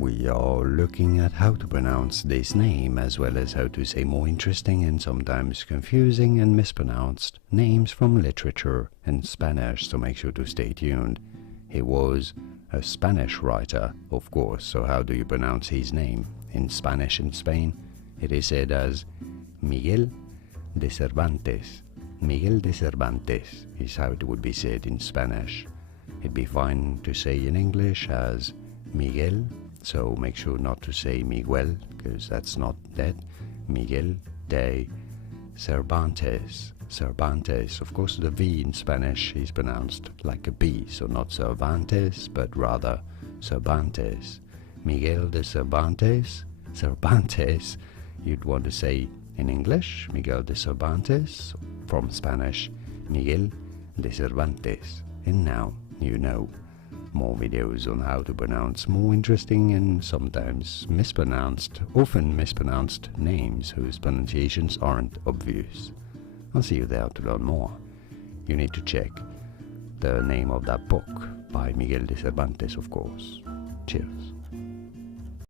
We are looking at how to pronounce this name, as well as how to say more interesting and sometimes confusing and mispronounced names from literature and Spanish, so make sure to stay tuned. He was a Spanish writer, of course, so how do you pronounce his name? In Spanish in Spain, it is said as Miguel de Cervantes. Miguel de Cervantes is how it would be said in Spanish. It'd be fine to say in English as Miguel, so make sure not to say Miguel, because that's not that. Miguel de Cervantes. Cervantes. Of course, the V in Spanish is pronounced like a B, so not Cervantes, but rather Cervantes. Miguel de Cervantes. Cervantes, you'd want to say in English, Miguel de Cervantes. From Spanish, Miguel de Cervantes. And now you know. More videos on how to pronounce more interesting and sometimes mispronounced, often mispronounced names whose pronunciations aren't obvious. I'll see you there to learn more. You need to check the name of that book by Miguel de Cervantes, of course. Cheers.